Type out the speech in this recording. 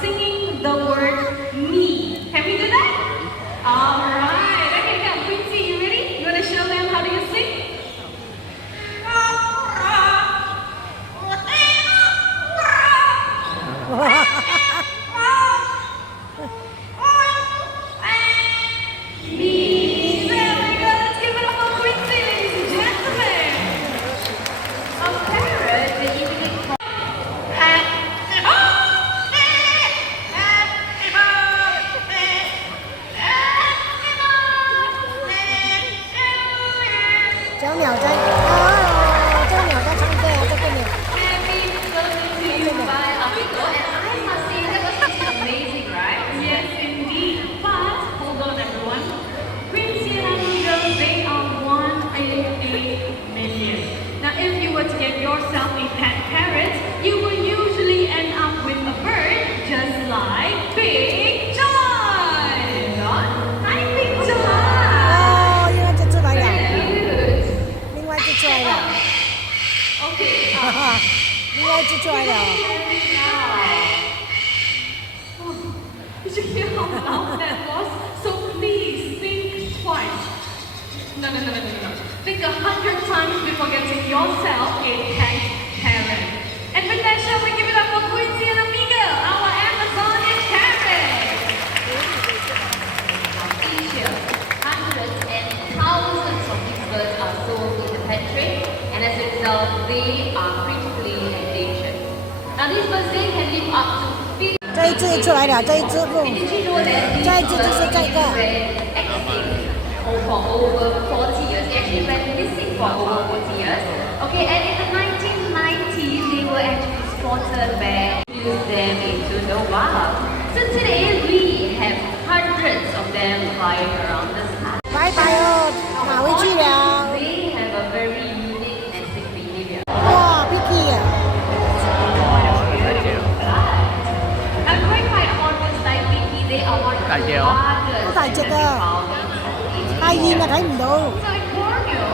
singing the word me. Can we do that? All right. Okay, come. Quincy, you ready? You want to show them how do you sing? Me. There we go. Let's give it up for Quincy, ladies and gentlemen. A parrot that you can Cháu mèo đây. Cháu mèo đang trong đây, cho con mèo. Happy birthday to you by Amigo, and I must say that was amazing, right? Yes, indeed. But hold on, everyone. Quincy and Amigo, they are 1 in a million. Now, if you were to get yourself a pet parrot, you will usually end up with a bird just like Big John. John? Hi, Big John. 因为这只来了， Cute. 另外一只出来了， Okay. 另外一只出来了。 Did you hear how loud that was? So please think twice. No. Think 100 times before getting yourself a pet parrot. And with that, shall we give it up for Quincy and Amigo, our Amazonian parrots? Each year, hundreds and thousands of these birds are sold in the pet trade, and as a result, they are critically endangered. Now, these birds they can live up to 50. 这一只也出来了，这一只不， Did you know that these 这一只就是这 birds 个。 were extinct for over 40 years? They actually went missing for over 40 years. Okay, and in the 1990s, they were actually spotted back, introduced them into the wild. So today, we have hundreds of them flying around the sky. 拜拜哦，拿回去了。 They have a very unique nesting behavior. 哇，Picky 啊！ I'm quite honest, like Vicky, they are one of the largest Đại隻à. found in 太遠啦，睇唔到。 So in Borneo,